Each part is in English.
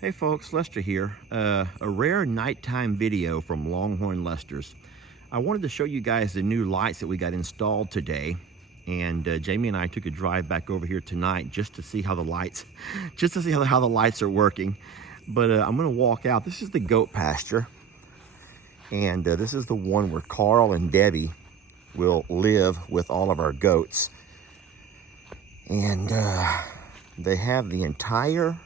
Hey folks, Lester here. A rare nighttime video from Longhorn Lester's. I wanted to show you guys the new lights that we got installed today. And Jamie and I took a drive back over here tonight just to see how the lights, how the lights are working. But I'm gonna walk out. This is the goat pasture. And this is the one where Carl and Debbie will live with all of our goats. And they have the entire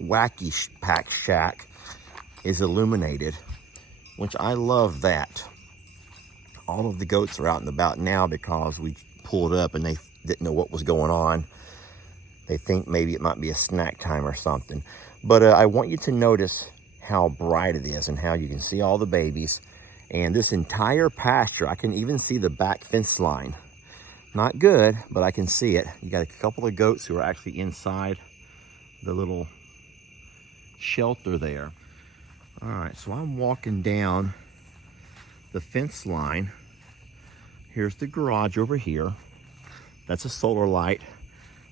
wacky pack shack is illuminated, which I love that. All of the goats are out and about now because we pulled up and they didn't know what was going on. They think maybe it might be a snack time or something. But I want you to notice how bright it is and how you can see all the babies. And this entire pasture, I can even see the back fence line. Not good, but I can see it. You got a couple of goats who are actually inside the little shelter there. All right, so I'm walking down the fence line. Here's the garage over here. That's a solar light.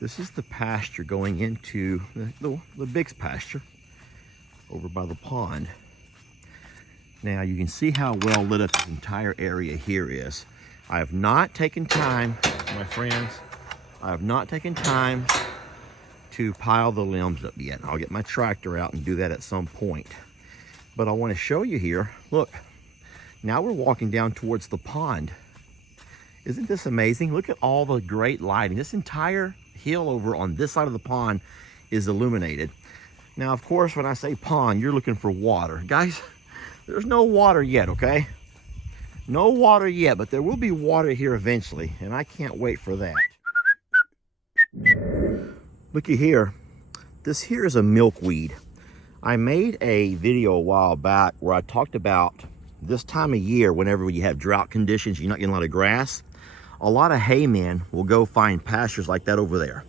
This is the pasture going into the big pasture over by the pond. Now you can see how well lit up this entire area here is. I have not taken time, my friends, I have not taken time to pile the limbs up yet. I'll get my tractor out and do that at some point. But I want to show you here, look, now we're walking down towards the pond. Isn't this amazing? Look at all the great lighting. This entire hill over on this side of the pond is illuminated. Now, of course, when I say pond, you're looking for water. Guys, there's no water yet, okay? No water yet, but there will be water here eventually, and I can't wait for that. Looky here. This here is a milkweed. I made a video a while back where I talked about this time of year, whenever you have drought conditions, you're not getting a lot of grass, a lot of hay men will go find pastures like that over there.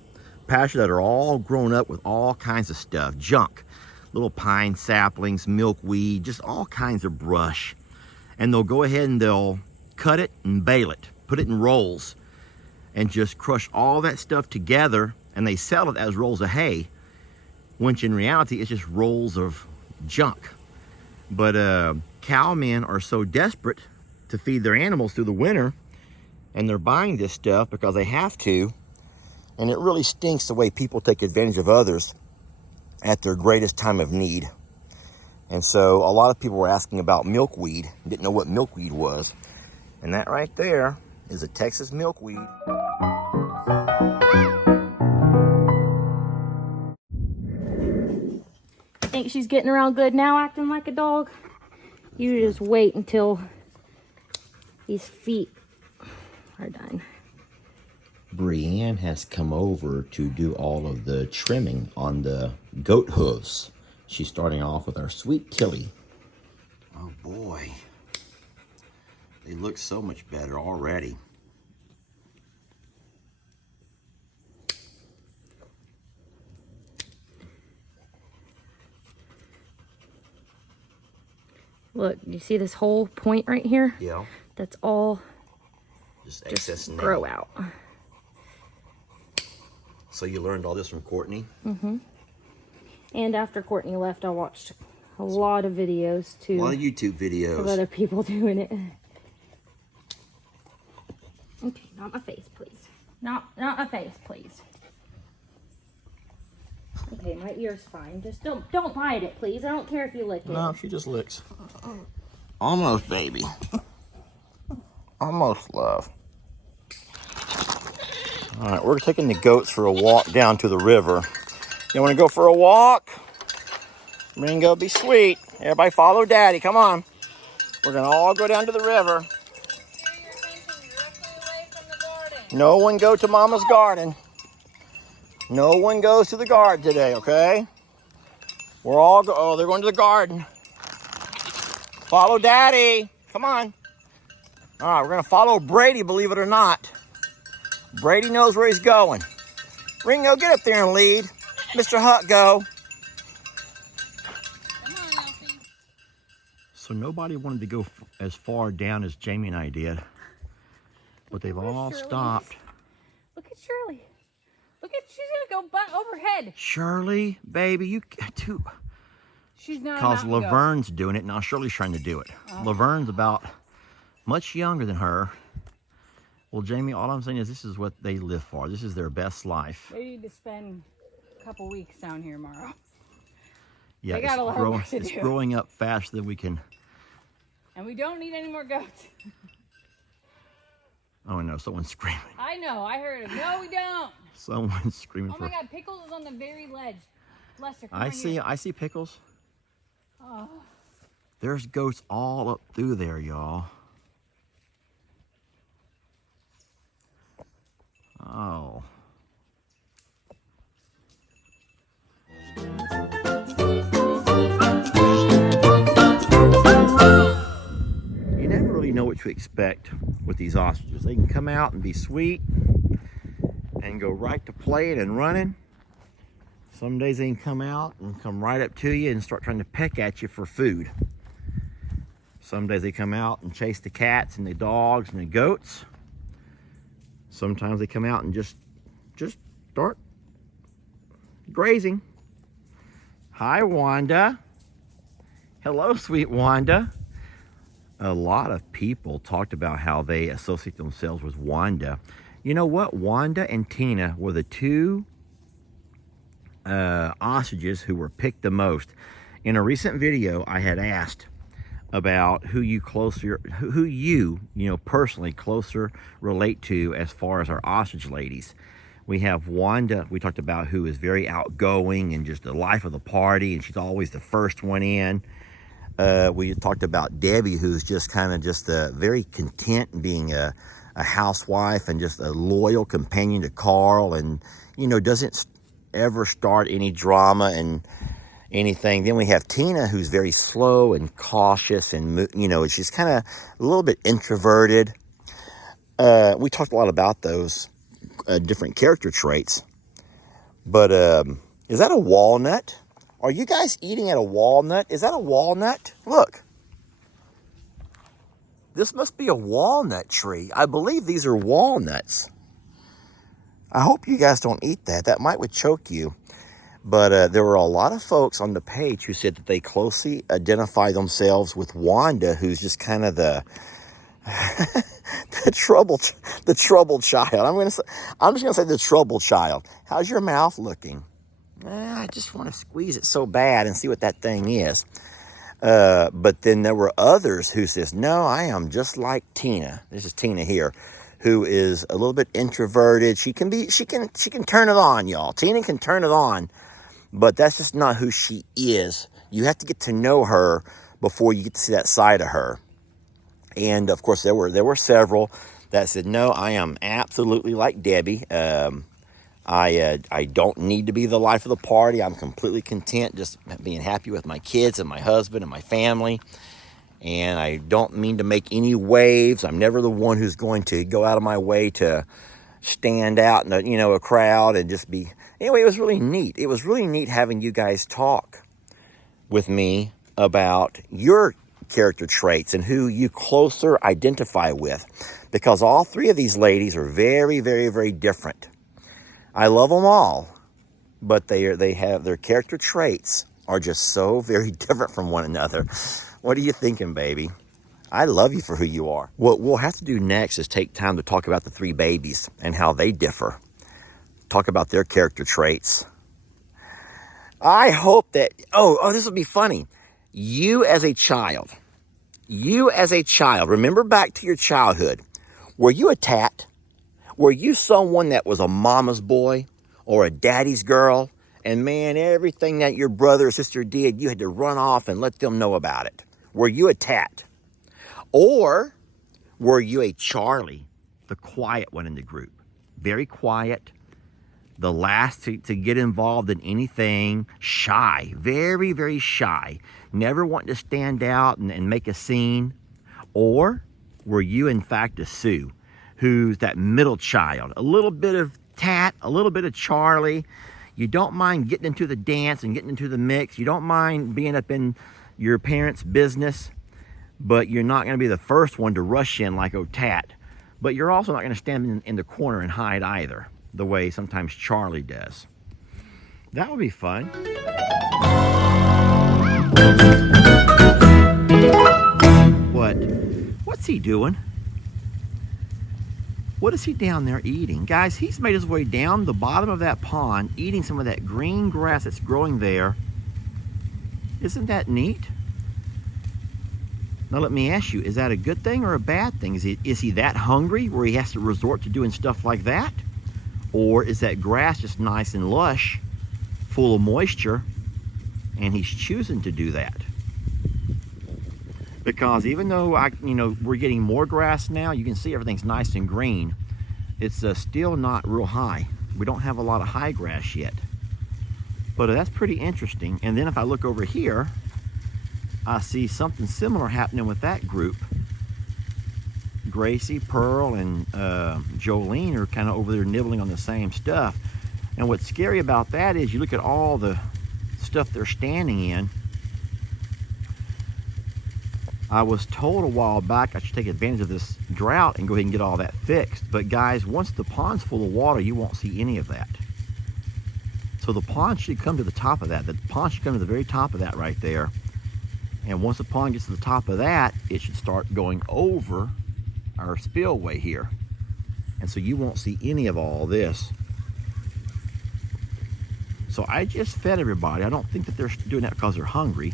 Pastures that are all grown up with all kinds of stuff, junk, little pine saplings, milkweed, just all kinds of brush. And they'll go ahead and they'll cut it and bale it, put it in rolls, and just crush all that stuff together, and they sell it as rolls of hay, which in reality it's just rolls of junk. But cowmen are so desperate to feed their animals through the winter, and they're buying this stuff because they have to, and it really stinks the way people take advantage of others at their greatest time of need. And so a lot of people were asking about milkweed, didn't know what milkweed was. And that right there is a Texas milkweed. Think she's getting around good now, acting like a dog? You just wait until these feet are done. Brienne has come over to do all of the trimming on the goat hooves. She's starting off with our sweet Tilly. Oh boy, they look so much better already. Look, you see this whole point right here? Yeah. That's all Just excess nail. grow out. So you learned all this from Courtney? Mm-hmm. And after Courtney left, I watched a lot of videos too. A lot of YouTube videos. Of other people doing it. Okay, not my face, please. Not my face, please. Okay, my ear's fine. Just don't bite it, please. I don't care if you lick it. No, she just licks. Almost, baby. Almost, love. All right, we're taking the goats for a walk down to the river. You want to go for a walk? Ringo, be sweet. Everybody follow Daddy. Come on. We're going to all go down to the river. No one go to Mama's garden. No one goes to the garden today, okay? We're all oh, they're going to the garden. Follow Daddy. Come on. All right, we're going to follow Brady, believe it or not. Brady knows where he's going. Ringo, get up there and lead. Mr. Hutt, go. Come on, Alfie. So nobody wanted to go as far down as Jamie and I did. But they've all stopped. Look at Shirley. Look at, she's gonna go butt overhead. Shirley, baby, you too. She's not. Because Laverne's doing it, now Shirley's trying to do it. Laverne's about much younger than her. Well, Jamie, all I'm saying is this is what they live for. This is their best life. They need to spend a couple weeks down here tomorrow. Yeah, they got a lot of work to do. It's growing up faster than we can. And we don't need any more goats. Oh no, someone's screaming. I know, I heard it. No, we don't. Someone's screaming. Oh my God, Pickles is on the very ledge. Lester, come I on see. here. I see Pickles. Oh. There's goats all up through there, y'all. Oh. You never really know what to expect with these ostriches. They can come out and be sweet and go right to playing and running. Some days they can come out and come right up to you and start trying to peck at you for food. Some days they come out and chase the cats and the dogs and the goats. Sometimes they come out and just start grazing. Hi, Wanda. Hello, sweet Wanda. A lot of people talked about how they associate themselves with Wanda. You know what? Wanda and Tina were the two ostriches who were picked the most. In a recent video, I had asked about who you personally closer relate to as far as our ostrich ladies. We have Wanda, we talked about, who is very outgoing and just the life of the party, and she's always the first one in. We talked about Debbie, who's just kind of just very content being a housewife and just a loyal companion to Carl, and doesn't ever start any drama and anything. Then we have Tina, who's very slow and cautious, and she's kind of a little bit introverted. We talked a lot about those different character traits. But is that a walnut? Are you guys eating at a walnut? Is that a walnut? Look. This must be a walnut tree. I believe these are walnuts. I hope you guys don't eat that. That would choke you. But there were a lot of folks on the page who said that they closely identify themselves with Wanda, who's just kind of the troubled child. I'm just gonna say the troubled child. How's your mouth looking? I just want to squeeze it so bad and see what that thing is. But then there were others who says, no, I am just like Tina. This is Tina here, who is a little bit introverted. She can turn it on, y'all. Tina can turn it on, but that's just not who she is. You have to get to know her before you get to see that side of her. And of course, there were several that said, no, I am absolutely like Debbie. I don't need to be the life of the party. I'm completely content just being happy with my kids and my husband and my family. And I don't mean to make any waves. I'm never the one who's going to go out of my way to stand out in a crowd and just be. Anyway, it was really neat. It was really neat having you guys talk with me about your character traits and who you closer identify with, because all three of these ladies are very, very, very different. I love them all, but they have their character traits are just so very different from one another. What are you thinking, baby? I love you for who you are. What we'll have to do next is take time to talk about the three babies and how they differ. Talk about their character traits. I hope that, this will be funny. You as a child, remember back to your childhood. Were you a tat? Were you someone that was a mama's boy or a daddy's girl? And man, everything that your brother or sister did, you had to run off and let them know about it. Were you a tat? Or were you a Charlie, the quiet one in the group? Very quiet, the last to get involved in anything, shy, very, very shy, never wanting to stand out and make a scene? Or were you in fact a Sue, who's that middle child, a little bit of tat, a little bit of Charlie? You don't mind getting into the dance and getting into the mix. You don't mind being up in your parents' business, but you're not going to be the first one to rush in like tat. But you're also not going to stand in the corner and hide either, the way sometimes Charlie does. That would be fun. What's he doing? What is he down there eating? Guys, he's made his way down the bottom of that pond, eating some of that green grass that's growing there. Isn't that neat? Now let me ask you, is that a good thing or a bad thing? Is he that hungry where he has to resort to doing stuff like that? Or is that grass just nice and lush, full of moisture, and he's choosing to do that? Because even though we're getting more grass now, you can see everything's nice and green. It's still not real high. We don't have a lot of high grass yet. But that's pretty interesting. And then if I look over here, I see something similar happening with that group. Gracie, Pearl, and Jolene are kind of over there nibbling on the same stuff. And what's scary about that is you look at all the stuff they're standing in. I was told a while back I should take advantage of this drought and go ahead and get all that fixed. But guys, once the pond's full of water, you won't see any of that. So the pond should come to the top of that. The pond should come to the very top of that right there. And once the pond gets to the top of that, it should start going over our spillway here. And so you won't see any of all this. So I just fed everybody. I don't think that they're doing that because they're hungry.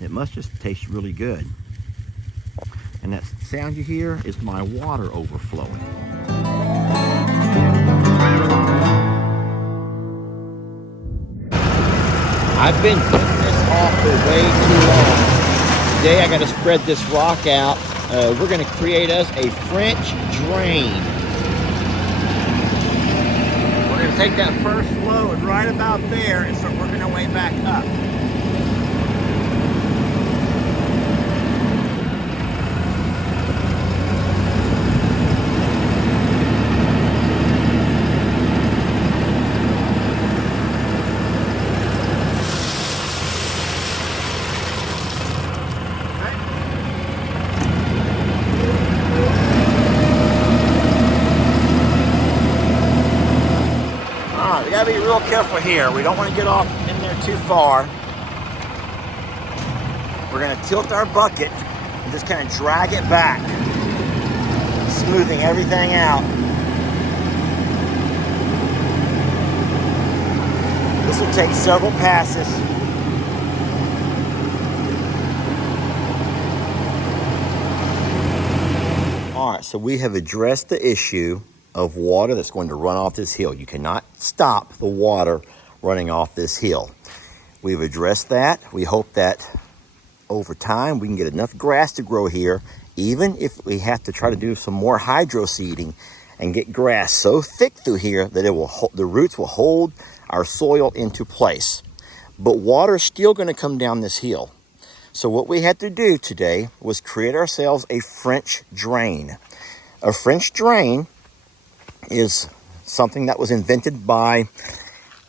It must just taste really good. And that sound you hear is my water overflowing. I've been putting this off for way too long. Today I got to spread this rock out. We're going to create us a French drain. We're going to take that first load right about there and start working our way back up. We gotta be real careful here. We don't want to get off in there too far. We're gonna tilt our bucket and just kind of drag it back, smoothing everything out. This will take several passes. All right, so we have addressed the issue of water that's going to run off this hill. You cannot stop the water running off this hill. We've addressed that. We hope that over time we can get enough grass to grow here, even if we have to try to do some more hydro seeding and get grass so thick through here that it will the roots will hold our soil into place. But water is still going to come down this hill. So what we had to do today was create ourselves a French drain. A French drain is something that was invented by,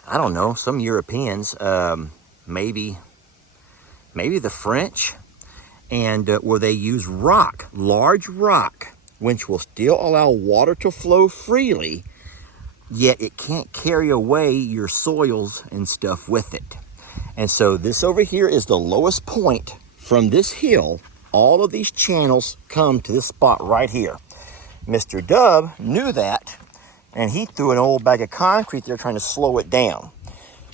I don't know, some Europeans, maybe the French, and where they use rock, large rock, which will still allow water to flow freely, yet it can't carry away your soils and stuff with it. And so this over here is the lowest point from this hill. All of these channels come to this spot right here. Mr. Dub knew that, and he threw an old bag of concrete there trying to slow it down,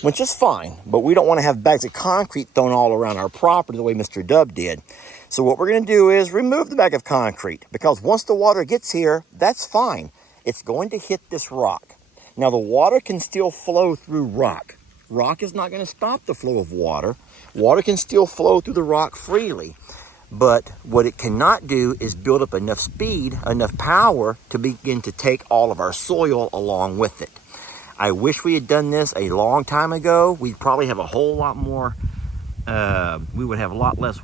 which is fine, but we don't want to have bags of concrete thrown all around our property the way Mr. Dub did. So what we're going to do is remove the bag of concrete, because once the water gets here, that's fine. It's going to hit this rock. Now the water can still flow through rock. Rock is not going to stop the flow of water. Water can still flow through the rock freely. But what it cannot do is build up enough speed, enough power to begin to take all of our soil along with it. I wish we had done this a long time ago. We'd probably have a whole lot more, we would have a lot less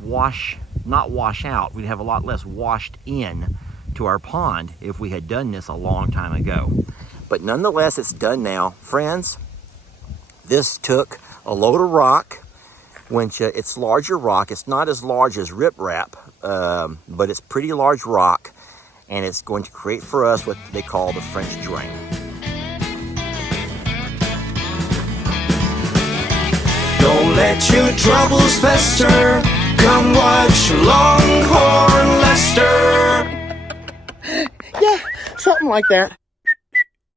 not wash out, we'd have a lot less washed in to our pond if we had done this a long time ago. But nonetheless, it's done now. Friends, this took a load of rock, which it's larger rock. It's not as large as riprap, but it's pretty large rock, and it's going to create for us what they call the French drain. Don't let your troubles fester. Come watch Longhorn Lester. Yeah, something like that.